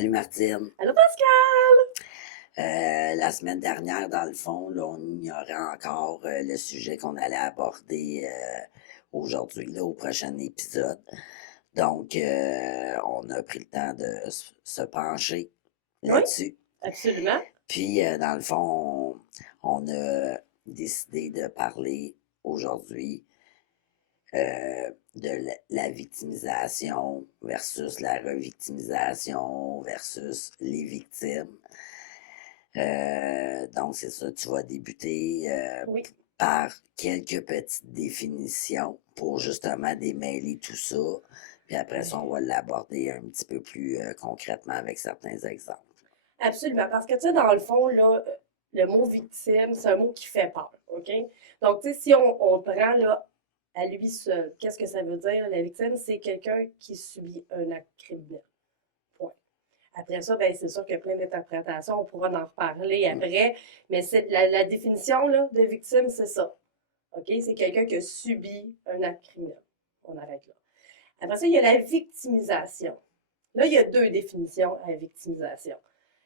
Salut Martine. Allô Pascal! La semaine dernière, dans le fond, là, on ignorait encore le sujet qu'on allait aborder aujourd'hui, là, au prochain épisode. Donc, on a pris le temps de se pencher Oui, là-dessus. absolument. Puis, dans le fond, on a décidé de parler aujourd'hui de la victimisation versus la revictimisation versus les victimes. Donc, c'est ça, tu vas débuter Oui, par quelques petites définitions pour justement démêler tout ça. Puis après ça, on va l'aborder un petit peu plus concrètement avec certains exemples. absolument. Parce que, tu sais, dans le fond, là, le mot victime, c'est un mot qui fait peur, OK? Donc, tu sais, si on le prend, là, à lui seul, qu'est-ce que ça veut dire? La victime, c'est quelqu'un qui subit un acte criminel. Point. Après ça, ben, c'est sûr qu'il y a plein d'interprétations, on pourra en reparler Mm. après, mais c'est la définition, là, de victime, c'est ça. OK? C'est quelqu'un qui a subi un acte criminel. On arrête là. Après ça, il y a la victimisation. Là, il y a deux définitions à la victimisation.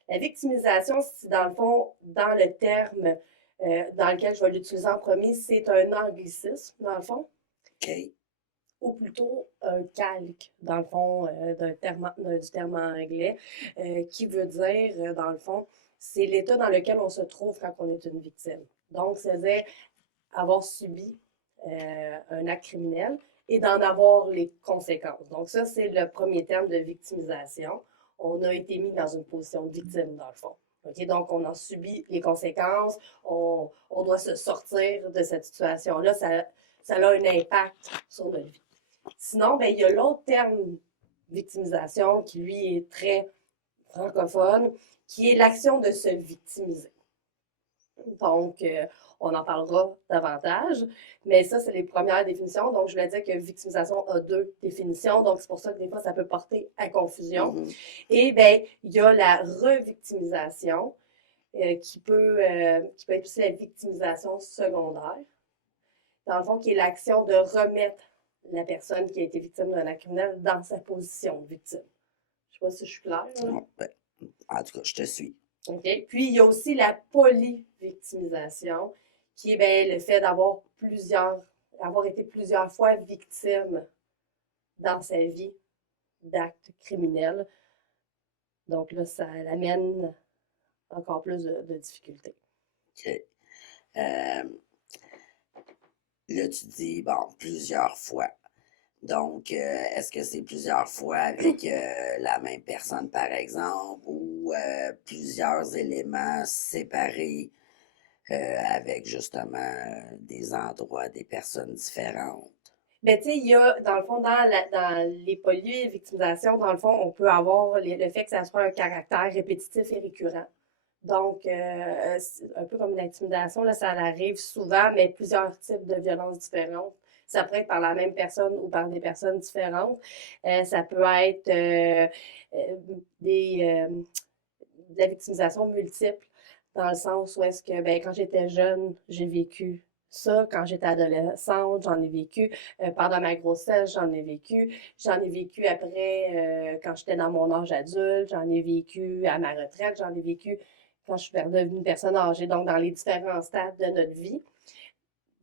La victimisation, c'est dans le fond, dans le terme dans lequel je vais l'utiliser en premier, c'est un anglicisme, dans le fond, OK? ou plutôt un calque, dans le fond, du terme anglais, qui veut dire, dans le fond, c'est l'état dans lequel on se trouve quand on est une victime. Donc, c'est-à-dire avoir subi un acte criminel et d'en avoir les conséquences. Donc ça, c'est le premier terme de victimisation. On a été mis dans une position de victime, dans le fond. Okay? Donc, on en subit les conséquences, on doit se sortir de cette situation-là. Ça a un impact sur notre vie. Sinon, ben, il y a l'autre terme, victimisation, qui lui est très francophone, qui est l'action de se victimiser. Donc, on en parlera davantage. Mais ça, c'est les premières définitions. Donc, je voulais dire que victimisation a deux définitions. Donc, c'est pour ça que des fois, ça peut porter à confusion. Mhm. Et bien, il y a la revictimisation qui peut être aussi la victimisation secondaire. Dans le fond, qui est l'action de remettre la personne qui a été victime d'un acte criminel dans sa position de victime. Je ne sais pas si je suis claire. Ouais, ben, en tout cas, je te suis. Okay. Puis, il y a aussi la polyvictimisation, qui est ben, le fait d'avoir été plusieurs fois victime dans sa vie d'actes criminels. Donc là, ça amène encore plus de difficultés. OK. Euh, Là, tu dis, bon, plusieurs fois. Donc, est-ce que c'est plusieurs fois avec la même personne, par exemple, ou plusieurs éléments séparés avec justement des endroits, des personnes différentes? Ben, tu sais, il y a, dans le fond, dans les polyvictimisations, dans le fond, on peut avoir le fait que ça soit un caractère répétitif et récurrent. Donc, un peu comme l'intimidation, là, ça arrive souvent, mais plusieurs types de violences différentes. Ça peut être par la même personne ou par des personnes différentes. Ça peut être euh, des, de la victimisation multiple, dans le sens où est-ce que, ben, quand j'étais jeune, j'ai vécu ça. Quand j'étais adolescente, j'en ai vécu. Pendant ma grossesse, j'en ai vécu. J'en ai vécu après, quand j'étais dans mon âge adulte. J'en ai vécu à ma retraite. J'en ai vécu quand je suis devenue une personne âgée. Donc, dans les différents stades de notre vie,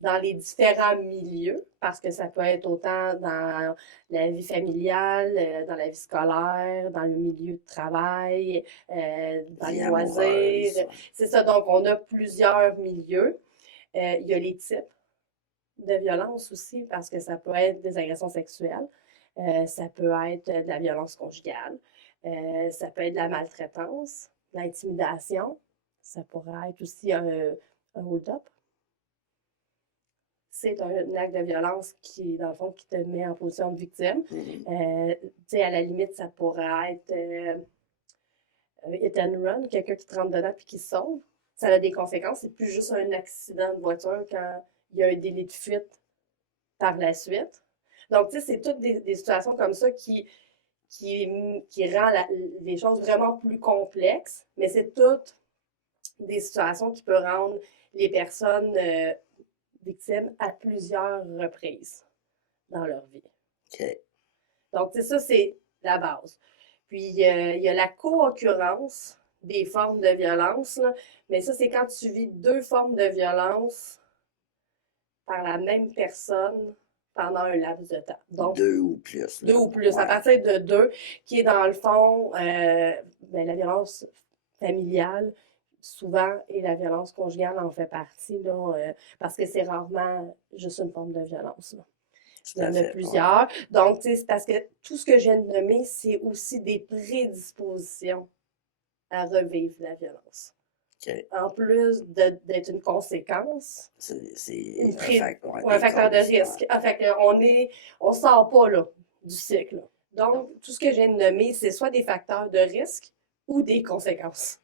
dans les différents milieux, parce que ça peut être autant dans la vie familiale, dans la vie scolaire, dans le milieu de travail, dans Vie les loisirs. amoureuse. C'est ça, donc on a plusieurs milieux. Il y a les types de violence aussi, parce que ça peut être des agressions sexuelles, ça peut être de la violence conjugale, ça peut être de la maltraitance, de l'intimidation, ça pourrait être aussi un hold-up. C'est un acte de violence qui, dans le fond, qui te met en position de victime. Mhm. Tu sais, à la limite, ça pourrait être hit and run, quelqu'un qui te rentre dedans puis qui se sauve. Ça a des conséquences. C'est plus juste un accident de voiture quand il y a un délit de fuite par la suite. Donc, tu sais, c'est toutes des situations comme ça qui rend les choses vraiment plus complexes, mais c'est toutes des situations qui peuvent rendre les personnes victimes à plusieurs reprises dans leur vie. OK. Donc, c'est ça, c'est la base. Puis, il y a la co-occurrence des formes de violence, là. Mais ça, c'est quand tu vis deux formes de violence par la même personne pendant un laps de temps. Donc, Deux ou plus, deux là. ou plus, à Ouais. partir de deux, qui est dans le fond la violence familiale, souvent, et la violence conjugale en fait partie, là, parce que c'est rarement juste une forme de violence, là. Tout Il y à en a fait. Ouais. plusieurs. Donc, tu sais, c'est parce que tout ce que je viens de nommer, c'est aussi des prédispositions à revivre la violence. OK. En plus d'être une conséquence, C'est une un ou un des facteur de causes. Ouais. risque. En fait, on sort pas là, du cycle, là. Donc, tout ce que je viens de nommer, c'est soit des facteurs de risque ou des conséquences.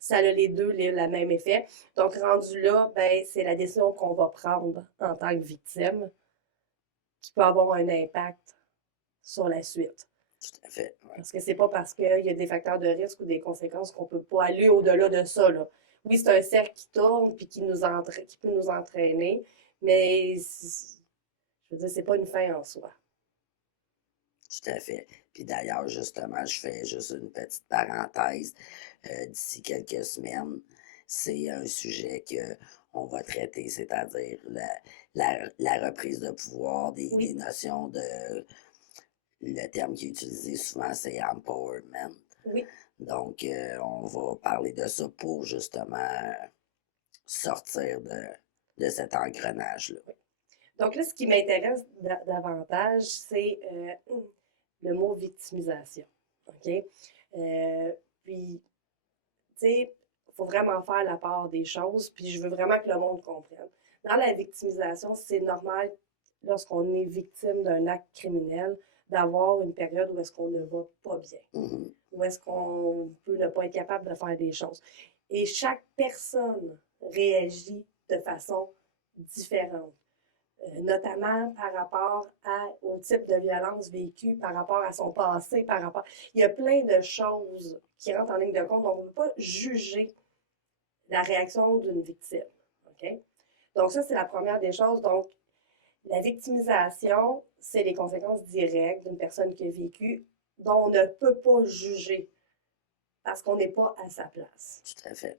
Ça a les deux le même effet. Donc, rendu là, ben, c'est la décision qu'on va prendre en tant que victime qui peut avoir un impact sur la suite. Tout à fait. Ouais. Parce que c'est pas parce qu'il y a des facteurs de risque ou des conséquences qu'on peut pas aller au-delà de ça, là. Oui, c'est un cercle qui tourne puis qui peut nous entraîner, mais je veux dire, c'est pas une fin en soi. Tout à fait. Puis d'ailleurs, justement, je fais juste une petite parenthèse. D'ici quelques semaines, c'est un sujet que on va traiter, c'est-à-dire la reprise de pouvoir, des Oui, notions de... Le terme qui est utilisé souvent, c'est empowerment. oui. Donc, on va parler de ça pour justement sortir de cet engrenage-là. Donc là, ce qui m'intéresse davantage, c'est le mot victimisation. OK? Puis, tu sais, il faut vraiment faire la part des choses, puis je veux vraiment que le monde comprenne. Dans la victimisation, c'est normal, lorsqu'on est victime d'un acte criminel, d'avoir une période où est-ce qu'on ne va pas bien, Mhm. où est-ce qu'on peut ne pas être capable de faire des choses. Et chaque personne réagit de façon différente, notamment par rapport au type de violence vécue, par rapport à son passé, par rapport... Il y a plein de choses qui rentrent en ligne de compte, donc on ne peut pas juger la réaction d'une victime. OK? Donc ça, c'est la première des choses. Donc, la victimisation, c'est les conséquences directes d'une personne qui a vécu dont on ne peut pas juger parce qu'on n'est pas à sa place. Tout à fait.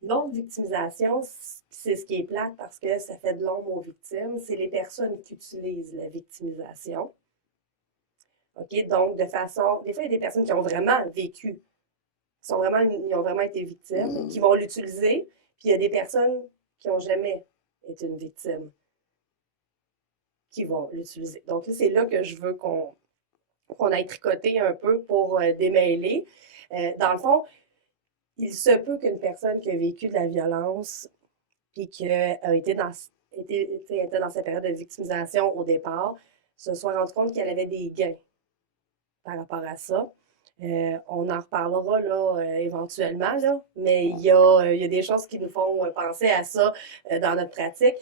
L'autre victimisation, c'est ce qui est plate parce que ça fait de l'ombre aux victimes, c'est les personnes qui utilisent la victimisation. OK? Donc, de façon. Des fois, il y a des personnes qui ont vraiment vécu, ils ont vraiment été victimes, Mhm. qui vont l'utiliser, puis il y a des personnes qui n'ont jamais été une victime qui vont l'utiliser. Donc, c'est là que je veux qu'on aille tricoter un peu pour démêler. Dans le fond, il se peut qu'une personne qui a vécu de la violence puis qui a était dans sa période de victimisation au départ, se soit rendu compte qu'elle avait des gains par rapport à ça. On en reparlera là, éventuellement, là, mais il y a des choses qui nous font penser à ça dans notre pratique.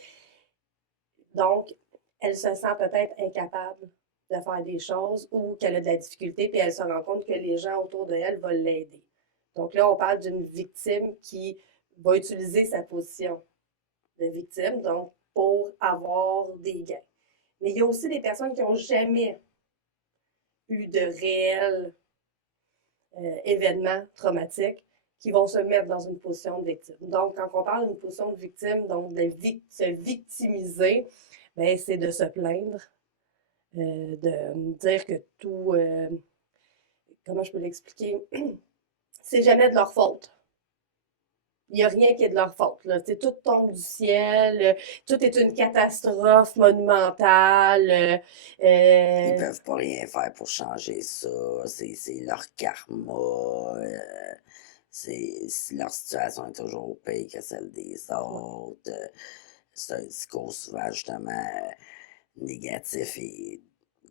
Donc, elle se sent peut-être incapable de faire des choses ou qu'elle a de la difficulté, puis elle se rend compte que les gens autour de elle veulent l'aider. Donc là, on parle d'une victime qui va utiliser sa position de victime, donc pour avoir des gains. Mais il y a aussi des personnes qui n'ont jamais eu de réels événements traumatiques qui vont se mettre dans une position de victime. Donc, quand on parle d'une position de victime, donc de se victimiser, ben, c'est de se plaindre, de dire que tout, comment je peux l'expliquer, c'est jamais de leur faute. Il n'y a rien qui est de leur faute. Là. Tout tombe du ciel, tout est une catastrophe monumentale. Ils peuvent pas rien faire pour changer ça. C'est leur karma. Leur situation est toujours pire que celle des autres. C'est un discours souvent justement négatif et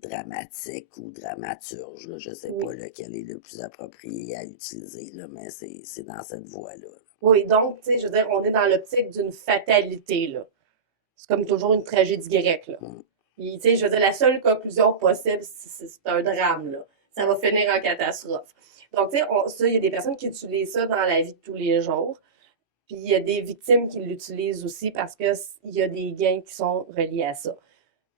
dramatique ou dramaturge. Là. Je sais Oui. pas lequel est le plus approprié à utiliser, là, mais c'est dans cette voie-là. Oui, donc, tu sais, je veux dire, on est dans l'optique d'une fatalité, là. C'est comme toujours une tragédie grecque, là. Mm. Puis, tu sais, je veux dire, la seule conclusion possible, c'est un drame, là. Ça va finir en catastrophe. Donc, tu sais, ça, il y a des personnes qui utilisent ça dans la vie de tous les jours. Puis, il y a des victimes qui l'utilisent aussi parce qu'il y a des gains qui sont reliés à ça.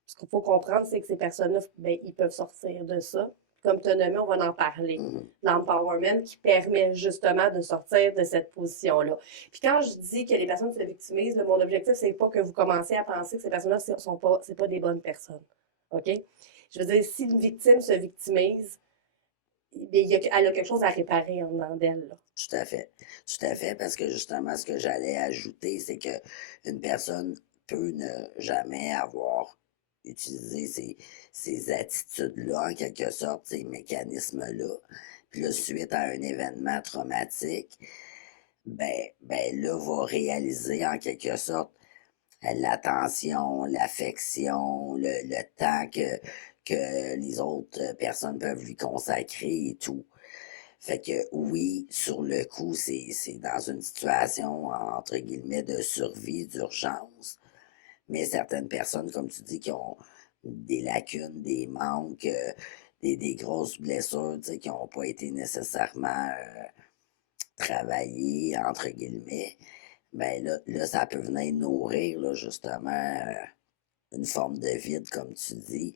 Ce qu'il faut comprendre, c'est que ces personnes-là, ben, ils peuvent sortir de ça. comme tu as nommé, on va en parler. Mhm. L'empowerment qui permet justement de sortir de cette position-là. Puis quand je dis que les personnes se victimisent, là, mon objectif, c'est pas que vous commencez à penser que ces personnes-là, c'est pas des bonnes personnes. OK? Je veux dire, si une victime se victimise, elle a quelque chose à réparer en dedans d'elle, là. Tout à fait. Tout à fait, parce que justement, ce que j'allais ajouter, c'est que une personne peut ne jamais avoir utilisé ces attitudes-là, en quelque sorte, ces mécanismes-là. Puis là, suite à un événement traumatique, ben là, va réaliser en quelque sorte l'attention, l'affection, le temps que les autres personnes peuvent lui consacrer et tout. Fait que oui, sur le coup, c'est dans une situation, entre guillemets, de survie, d'urgence. Mais certaines personnes, comme tu dis, qui ont des lacunes, des manques, des grosses blessures, tu sais, qui n'ont pas été nécessairement travaillées, entre guillemets, ben là, ça peut venir nourrir, là, justement, une forme de vide, comme tu dis.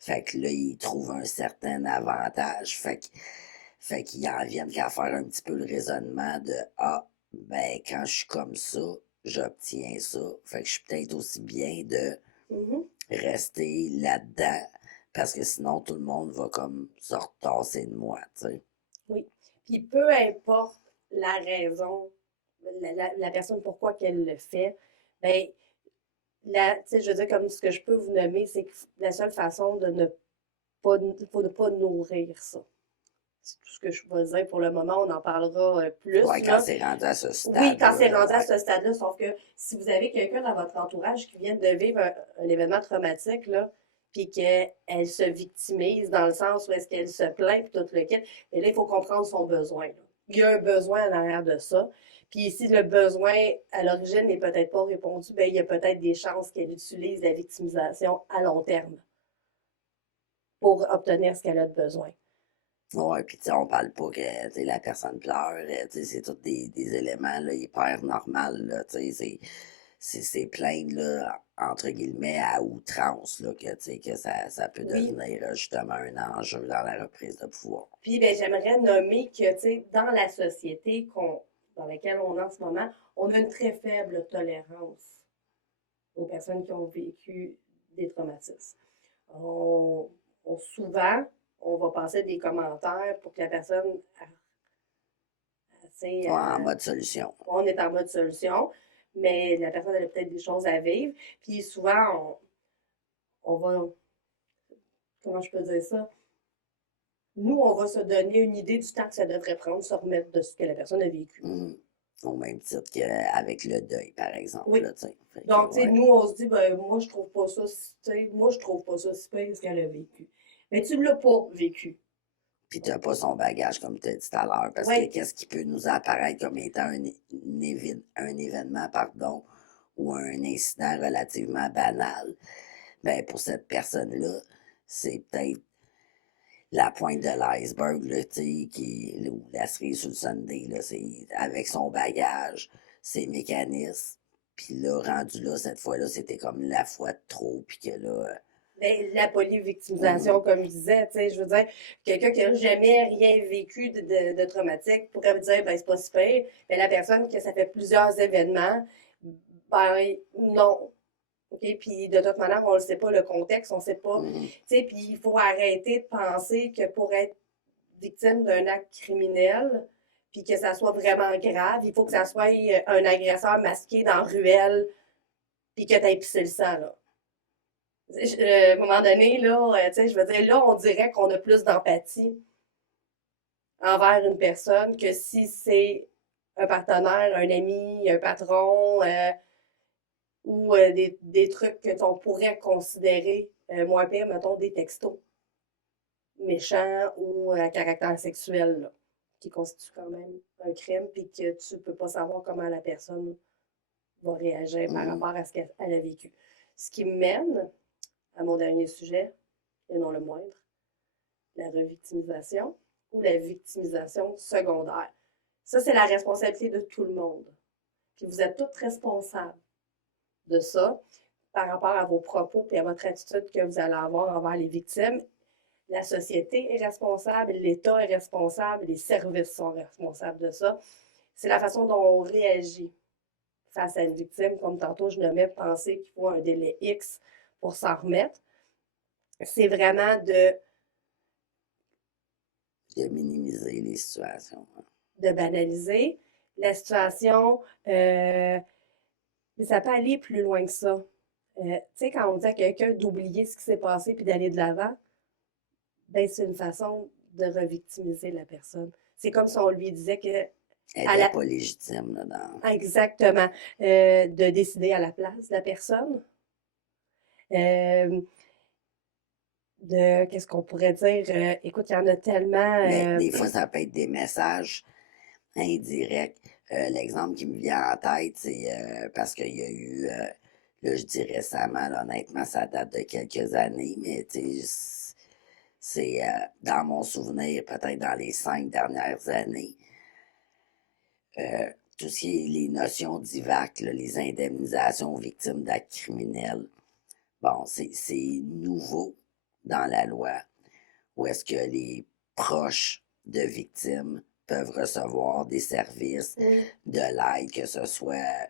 Fait que là, ils trouvent un certain avantage. Fait qu'ils en viennent qu'à faire un petit peu le raisonnement de ah, ben quand je suis comme ça, j'obtiens ça. Fait que je suis peut-être aussi bien de Mhm. rester là-dedans parce que sinon tout le monde va comme se retasser de moi, tu sais. Oui. Puis peu importe la raison, la personne pourquoi qu'elle le fait, ben, tu sais, je veux dire, comme ce que je peux vous nommer, c'est que la seule façon de ne pas, faut ne pas nourrir ça. C'est tout ce que je vais dire pour le moment. On en parlera plus, Ouais, quand là. c'est rendu à ce Oui, quand stade-là, c'est là, rendu à ouais. ce stade-là, sauf que si vous avez quelqu'un dans votre entourage qui vient de vivre un événement traumatique, là, puis qu'elle se victimise dans le sens où est-ce qu'elle se plaint, puis tout le kit, et là, il faut comprendre son besoin, là. Il y a un besoin en arrière de ça. Puis si le besoin à l'origine n'est peut-être pas répondu, ben il y a peut-être des chances qu'elle utilise la victimisation à long terme pour obtenir ce qu'elle a de besoin. Ouais, puis tu sais, on parle pas que tu sais, la personne pleure, tu sais, c'est tous des éléments là, hyper normaux, là, tu sais, c'est plein, là, entre guillemets, à outrance, là, que, tu sais, que ça peut Oui. devenir justement un enjeu dans la reprise de pouvoir. Puis ben, j'aimerais nommer que, tu sais, dans la société dans laquelle on est en ce moment, on a une très faible tolérance aux personnes qui ont vécu des traumatismes. On, souvent, on va passer des commentaires pour que la personne, tu sais, Ouais, en mode solution. on est en mode solution, mais la personne elle a peut-être des choses à vivre. Puis souvent, on va, comment je peux dire ça? Nous, on va se donner une idée du temps que ça devrait prendre se remettre de ce que la personne a vécu. Mhm. Au même titre qu'avec le deuil, par exemple, Oui. là, tu sais. Fait que, Donc, tu sais, ouais. nous, on se dit, ben, moi, je trouve pas ça, tu sais, moi, je trouve pas ça si pire ce qu'elle a vécu. Mais tu l'as pas vécu. Puis t'as pas son bagage, comme tu as dit tout à l'heure, parce que Oui. qu'est-ce qui peut nous apparaître comme étant un événement, pardon, ou un incident relativement banal, ben pour cette personne-là, c'est peut-être la pointe de l'iceberg, là, tu sais, ou la cerise sur le sundae, là, c'est avec son bagage, ses mécanismes, puis là, rendu là, cette fois-là, c'était comme la fois de trop, puis que là, Ben, la polyvictimisation, hum, comme je disais, tu sais, je veux dire, quelqu'un qui n'a jamais rien vécu de traumatique pourrait me dire, ben, c'est pas si pire. Mais la personne que ça fait plusieurs événements, ben, non. OK? Puis de toute manière, on ne sait pas le contexte, on ne sait pas. hum, Tu sais, puis il faut arrêter de penser que pour être victime d'un acte criminel, puis que ça soit vraiment grave, il faut que ça soit un agresseur masqué dans la ruelle, puis que tu aies pissé le sang, là. À un moment donné, là, tu sais, je veux dire, là, on dirait qu'on a plus d'empathie envers une personne que si c'est un partenaire, un ami, un patron, ou des trucs que l'on pourrait considérer moins pire, mettons des textos méchants ou à caractère sexuel, là, qui constituent quand même un crime, puis que tu peux pas savoir comment la personne va réagir par hum. rapport à ce qu'elle a vécu. Ce qui me mène à mon dernier sujet, et non le moindre, la revictimisation ou la victimisation secondaire. Ça, c'est la responsabilité de tout le monde. Puis vous êtes tous responsables de ça par rapport à vos propos et à votre attitude que vous allez avoir envers les victimes. La société est responsable, l'État est responsable, les services sont responsables de ça. C'est la façon dont on réagit face à une victime. Comme tantôt, je nommais penser qu'il faut un délai X pour s'en remettre. C'est vraiment De minimiser les situations. de banaliser la situation, mais ça peut aller plus loin que ça. Tu sais, quand on dit à quelqu'un d'oublier ce qui s'est passé puis d'aller de l'avant, ben c'est une façon de revictimiser la personne. C'est comme si on lui disait que Elle à n'était la... pas légitime là, dans. Exactement, de décider à la place de la personne. Qu'est-ce qu'on pourrait dire? Écoute, il y en a tellement. Mais des fois, ça peut être des messages indirects. L'exemple qui me vient en tête, c'est parce qu'il y a eu, là, je dis récemment, là, honnêtement, ça date de quelques années, mais tu sais, c'est dans mon souvenir, peut-être dans les 5 dernières années, tout ce qui est les notions d'IVAC, là, les indemnisations aux victimes d'actes criminels. Bon, c'est nouveau dans la loi, où est-ce que les proches de victimes peuvent recevoir des services, Oui, de l'aide, que ce soit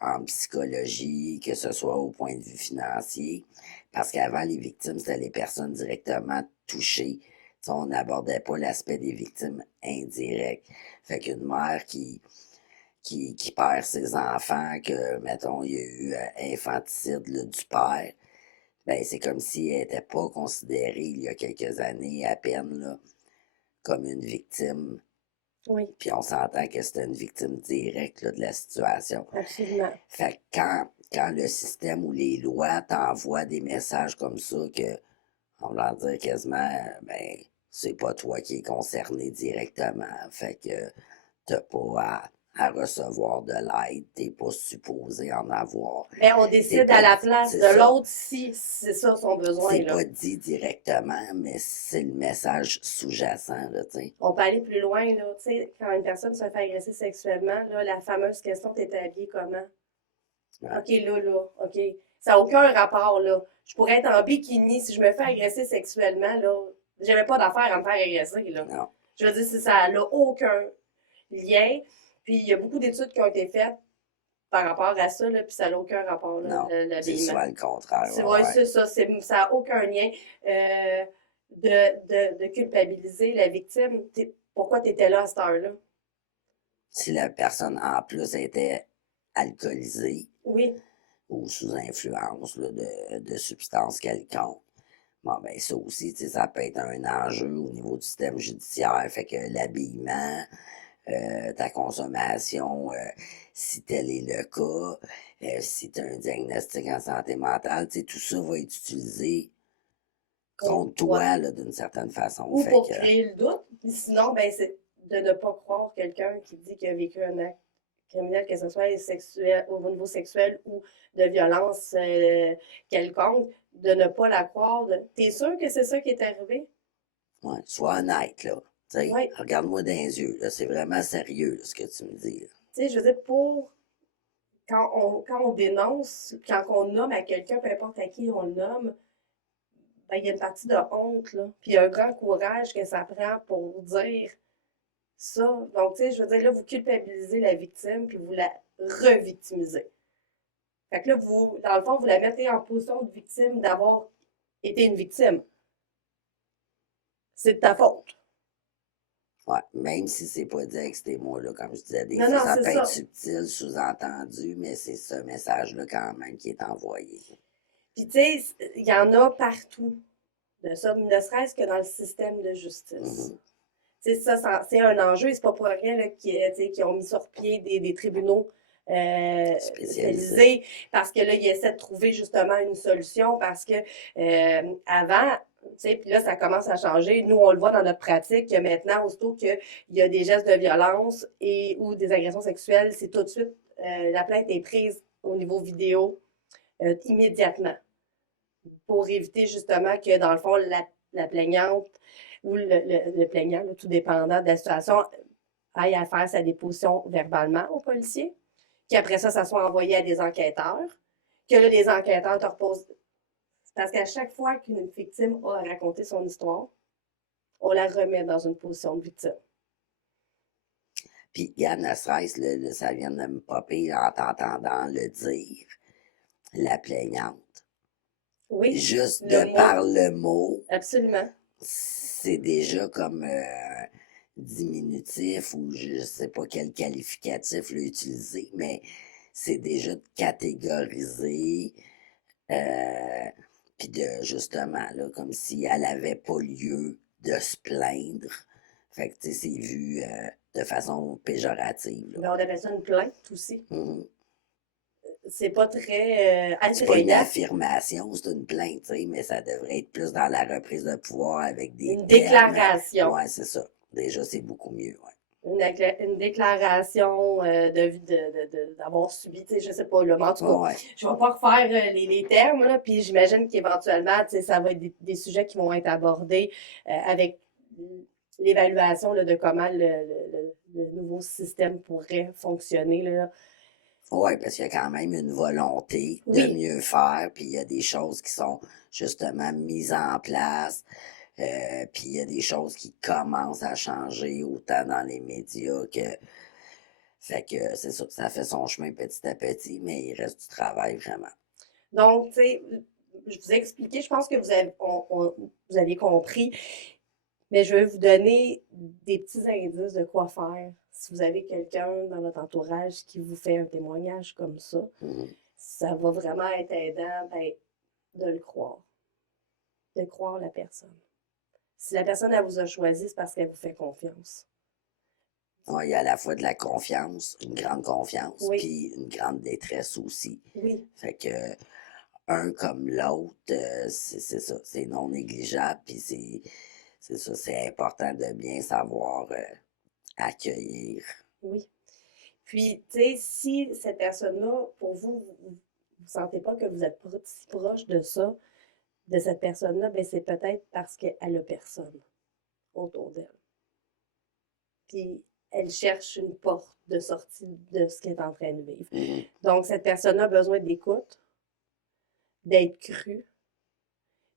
en psychologie, que ce soit au point de vue financier. Parce qu'avant, les victimes, c'était les personnes directement touchées. T'sais, on n'abordait pas l'aspect des victimes indirectes. Fait qu'une mère qui perd ses enfants, que, mettons, il y a eu infanticide là, du père, ben c'est comme si elle n'était pas considérée, il y a quelques années à peine, là, comme une victime. oui, Puis on s'entend que c'était une victime directe là, de la situation. absolument. Fait que quand le système ou les lois t'envoient des messages comme ça, que, on va dire quasiment, ben, c'est pas toi qui es concerné directement. Fait que t'as pas à recevoir de l'aide, t'es pas supposé en avoir. Mais on C'est décide pas à la dit, place c'est de ça. l'autre si c'est ça son besoin, C'est là. pas dit directement, mais c'est le message sous-jacent, là, tu sais. On peut aller plus loin, là. Tu sais, quand une personne se fait agresser sexuellement, là, la fameuse question, t'es habillé comment? Ouais. OK, là, OK. Ça n'a aucun rapport, là. Je pourrais être en bikini si je me fais agresser sexuellement, là. J'avais pas d'affaire à me faire agresser, là. Non, Je veux dire, ça n'a aucun lien. Puis il y a beaucoup d'études qui ont été faites par rapport à ça, là, puis ça n'a aucun rapport, là, non. C'est l'habillement. souvent le contraire, C'est ouais, ouais, ouais. c'est ça, ça n'a aucun lien de culpabiliser la victime. Pourquoi tu étais là à cette heure-là? Si la personne, en plus, était alcoolisée Oui, ou sous influence là, de substances quelconques, bon, ben ça aussi, tu sais, ça peut être un enjeu au niveau du système judiciaire. Fait que l'habillement, ta consommation, si tel est le cas, si tu as un diagnostic en santé mentale, tu sais, tout ça va être utilisé contre toi, là, d'une certaine façon. ou Fait pour que, créer le doute. Puis sinon, ben, c'est de ne pas croire quelqu'un qui dit qu'il a vécu un acte criminel, que ce soit sexuel, au niveau sexuel ou de violence quelconque, de ne pas la croire. T'es sûr que c'est ça qui est arrivé? ouais, sois honnête, là. Tu sais, Oui. regarde-moi dans les yeux, là. C'est vraiment sérieux, là, ce que tu me dis, là. Tu sais, je veux dire, quand on dénonce, quand on nomme à quelqu'un, peu importe à qui on le nomme, ben, il y a une partie de honte, là. Puis il y a un grand courage que ça prend pour dire ça. Donc, tu sais, je veux dire, là, vous culpabilisez la victime, puis vous la revictimisez. Fait que là, vous, dans le fond, vous la mettez en position de victime d'avoir été une victime. C'est de ta faute. Ouais, même si c'est pas dit avec ces mots-là, comme je disais, des Non, fois, non, ça c'est peut être ça. subtil, sous-entendu, mais c'est ce message-là, quand même, qui est envoyé. Puis, tu sais, il y en a partout de ça, ne serait-ce que dans le système de justice. Mhm. Tu sais, ça, c'est un enjeu. C'est pas pour rien là, qui ont mis sur pied des tribunaux spécialisés parce que là, ils essaient de trouver justement une solution parce que avant, tu sais, puis là, ça commence à changer. Nous, on le voit dans notre pratique que maintenant, aussitôt qu'il y a des gestes de violence ou des agressions sexuelles, c'est tout de suite, la plainte est prise au niveau vidéo immédiatement pour éviter justement que, dans le fond, la plaignante ou le plaignant, là, tout dépendant de la situation, aille à faire sa déposition verbalement au policier, qu'après ça soit envoyé à des enquêteurs, que là, les enquêteurs te reposent Parce qu'à chaque fois qu'une victime a raconté son histoire, on la remet dans une position de victime. Puis, regarde, ne serait-ce, ça vient de me popper en t'entendant le dire, la plaignante. Oui, Juste le de par mot, le mot, absolument. c'est déjà comme diminutif ou je sais pas quel qualificatif l'utiliser, mais c'est déjà de catégoriser, euh, puis de justement, là, comme si elle avait pas lieu de se plaindre. Fait que, tu sais, c'est vu de façon péjorative, là. Ben, on appelle ça une plainte aussi. Mhm. C'est pas très C'est pas une attrayant. affirmation, c'est une plainte, tu sais, mais ça devrait être plus dans la reprise de pouvoir avec des Une termes. déclaration. Ouais, c'est ça. Déjà, c'est beaucoup mieux, ouais. Une déclaration d'avoir subi, tu sais, je sais pas, là, mais en tout cas, Ouais, je vais pas refaire les termes, là, puis j'imagine qu'éventuellement, tu sais, ça va être des sujets qui vont être abordés avec l'évaluation là, de comment le nouveau système pourrait fonctionner, là. ouais, parce qu'il y a quand même une volonté de Oui, mieux faire, puis il y a des choses qui sont justement mises en place, puis il y a des choses qui commencent à changer autant dans les médias que... Fait que c'est ça, ça fait son chemin petit à petit, mais il reste du travail vraiment. donc, tu sais, je vous ai expliqué, je pense que vous avez compris, mais je vais vous donner des petits indices de quoi faire. Si vous avez quelqu'un dans votre entourage qui vous fait un témoignage comme Mhm. ça va vraiment être aidant ben, de le croire, de croire la personne. Si la personne, elle vous a choisi, c'est parce qu'elle vous fait confiance. Ouais, il y a à la fois de la confiance, une grande confiance, Oui, puis une grande détresse aussi. oui, Fait que un comme l'autre, c'est ça, c'est non négligeable, puis c'est ça, c'est important de bien savoir accueillir. oui. Puis, tu sais, si cette personne-là, pour vous, vous ne sentez pas que vous êtes si proche de ça, de cette personne-là, ben c'est peut-être parce qu'elle a personne autour d'elle. Puis elle cherche une porte de sortie de ce qu'elle est en train de vivre. Mhm. Donc, cette personne a besoin d'écoute, d'être crue,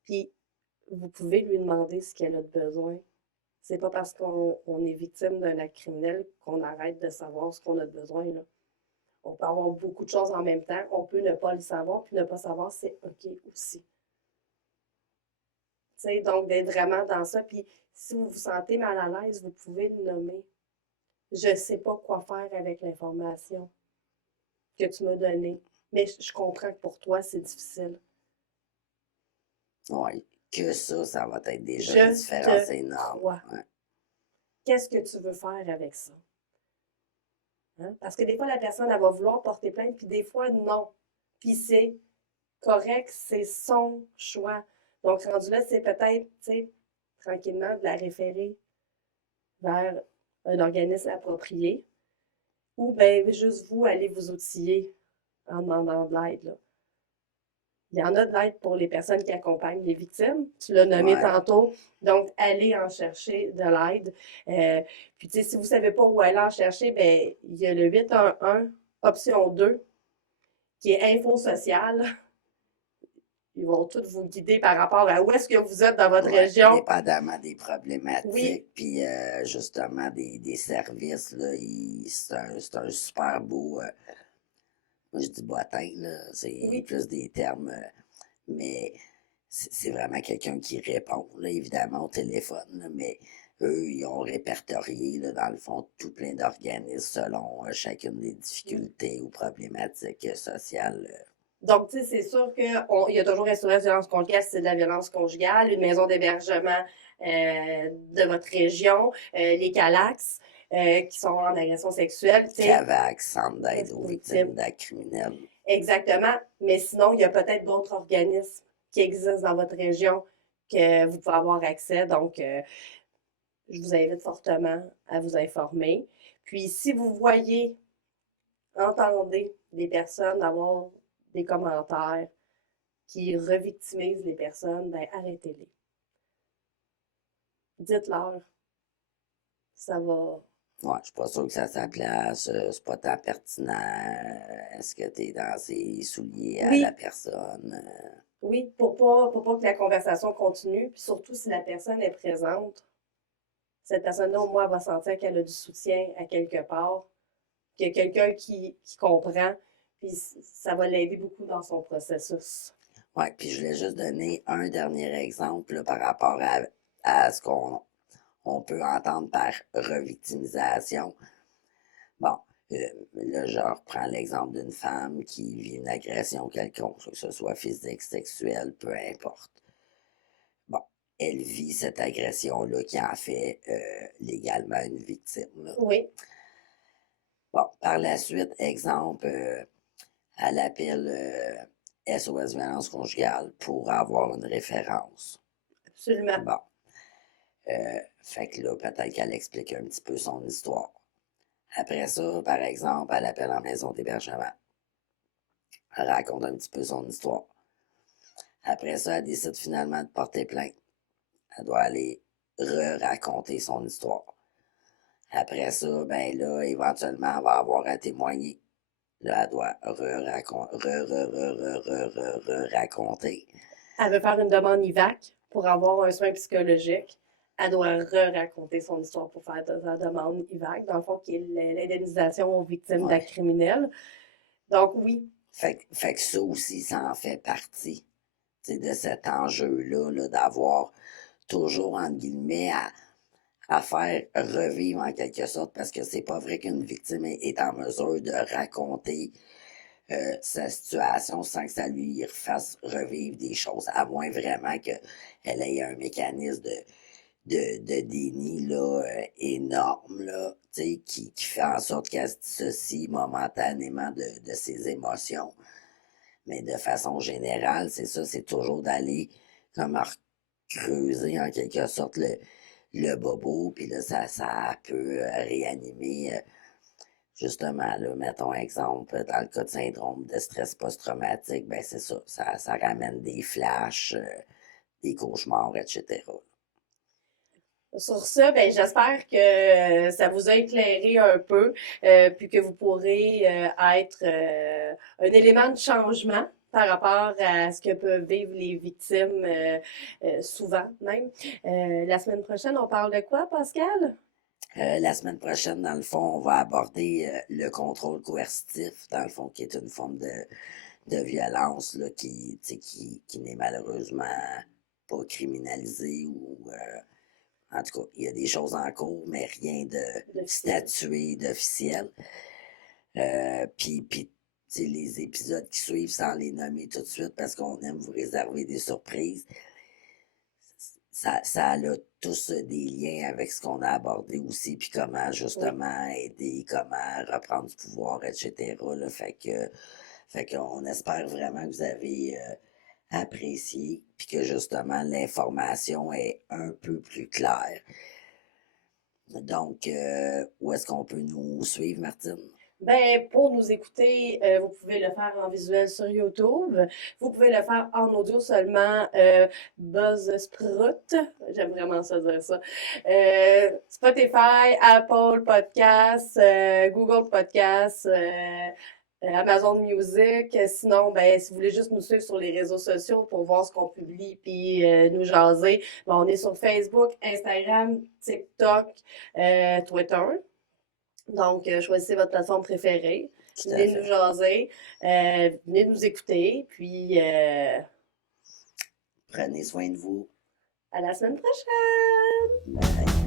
puis vous pouvez lui demander ce qu'elle a de besoin. C'est pas parce qu'on est victime d'un acte criminel qu'on arrête de savoir ce qu'on a de besoin, là. On peut avoir beaucoup de choses en même temps. On peut ne pas le savoir, puis ne pas savoir, c'est OK aussi. T'sais, donc, d'être vraiment dans ça. Puis, si vous vous sentez mal à l'aise, vous pouvez le nommer. Je ne sais pas quoi faire avec l'information que tu m'as donnée, mais je comprends que pour toi, c'est difficile. Ouais, que ça va être déjà une Je différence te énorme. crois. Ouais. Qu'est-ce que tu veux faire avec ça? Hein? Parce que des fois, la personne, elle va vouloir porter plainte, puis des fois, non. Puis c'est correct, c'est son choix. Donc, rendu là, c'est peut-être, tu sais, tranquillement, de la référer vers un organisme approprié ou bien juste vous allez vous outiller en demandant de l'aide, là. Il y en a de l'aide pour les personnes qui accompagnent les victimes. Tu l'as nommé Ouais. tantôt. Donc, allez en chercher de l'aide. Puis, tu sais, si vous ne savez pas où aller en chercher, ben, il y a le 811, option 2, qui est info sociale. Ils vont tous vous guider par rapport à où est-ce que vous êtes dans votre Ouais, région. dépendamment des Oui, problématiques, puis justement des services, là, c'est un super beau, moi je dis bottin, là, c'est oui. plus des termes, mais c'est vraiment quelqu'un qui répond, là, évidemment, au téléphone, là, mais eux, ils ont répertorié, là, dans le fond, tout plein d'organismes selon chacune des difficultés ou problématiques sociales. Donc, tu sais, c'est sûr qu'il y a toujours SOS violence conjugale si c'est de la violence conjugale, une maison d'hébergement de votre région, les CALAX qui sont en agression sexuelle, tu sais, CAVAC, Centre d'aide aux aux victimes victimes. d'actes criminels. Exactement. Mais sinon, il y a peut-être d'autres organismes qui existent dans votre région que vous pouvez avoir accès. Donc, je vous invite fortement à vous informer. Puis, si vous voyez, entendez des personnes avoir des commentaires qui revictimisent les personnes, ben arrêtez-les. Dites-leur, ça va. Ouais, je suis pas sûr que ça a sa place, c'est pas tant pertinent. Est-ce que tu es dans ses souliers à la Oui, personne? Oui, pour pas que la conversation continue, puis surtout si la personne est présente, cette personne-là, au moins, elle va sentir qu'elle a du soutien à quelque part, qu'il y a quelqu'un qui comprend, puis ça va l'aider beaucoup dans son processus. Oui, puis je voulais juste donner un dernier exemple là, par rapport à ce qu'on peut entendre par revictimisation. Bon, là, je reprends l'exemple d'une femme qui vit une agression quelconque, que ce soit physique, sexuelle, peu importe. Bon, elle vit cette agression-là qui en fait légalement une victime. Là. Oui, Bon, par la suite, exemple, elle appelle SOS violence conjugale pour avoir une référence. absolument. Bon, fait que là, peut-être qu'elle explique un petit peu son histoire. Après ça, par exemple, elle appelle en maison d'hébergement. Elle raconte un petit peu son histoire. Après ça, elle décide finalement de porter plainte. Elle doit aller raconter son histoire. Après ça, ben là, éventuellement, elle va avoir à témoigner. Là, elle doit raconter. Elle veut faire une demande IVAC pour avoir un soin psychologique. Elle doit raconter son histoire pour faire sa demande IVAC, dans le fond, qui est l'indemnisation aux victimes Ouais. d'actes criminels. Donc, oui. Fait que ça aussi, ça en fait partie de cet enjeu-là, là, d'avoir toujours, entre guillemets, à faire revivre en quelque sorte, parce que c'est pas vrai qu'une victime est en mesure de raconter sa situation sans que ça lui fasse revivre des choses, à moins vraiment qu'elle ait un mécanisme de déni là, énorme là, qui fait en sorte qu'elle se dissocie momentanément de ses émotions. Mais de façon générale, c'est ça, c'est toujours d'aller comme creuser en quelque sorte le bobo, puis là, ça peut réanimer, justement, là, mettons exemple, dans le cas de syndrome de stress post-traumatique, ben c'est ça, ça ramène des flashs, des cauchemars, etc. Sur ça, ben, j'espère que ça vous a éclairé un peu, puis que vous pourrez être un élément de changement par rapport à ce que peuvent vivre les victimes souvent même. La semaine prochaine, on parle de quoi, Pascal? La semaine prochaine, dans le fond, on va aborder le contrôle coercitif, dans le fond, qui est une forme de violence là, qui n'est malheureusement pas criminalisée ou en tout cas, il y a des choses en cours, mais rien de statué, d'officiel. Puis, les épisodes qui suivent, sans les nommer tout de suite, parce qu'on aime vous réserver des surprises, ça a tous des liens avec ce qu'on a abordé aussi, puis comment justement aider, comment reprendre du pouvoir, etc. Là, fait qu'on espère vraiment que vous avez apprécié, puis que justement l'information est un peu plus claire. Donc, où est-ce qu'on peut nous suivre, Martine? Ben, pour nous écouter, vous pouvez le faire en visuel sur YouTube. Vous pouvez le faire en audio seulement. Buzzsprout, j'aime vraiment ça dire ça. Spotify, Apple Podcasts, Google Podcasts, Amazon Music. Sinon, ben, si vous voulez juste nous suivre sur les réseaux sociaux pour voir ce qu'on publie puis nous jaser, ben, on est sur Facebook, Instagram, TikTok, Twitter. Donc, choisissez votre plateforme préférée. Venez nous jaser, venez nous écouter, puis prenez soin de vous. à la semaine prochaine! Bye.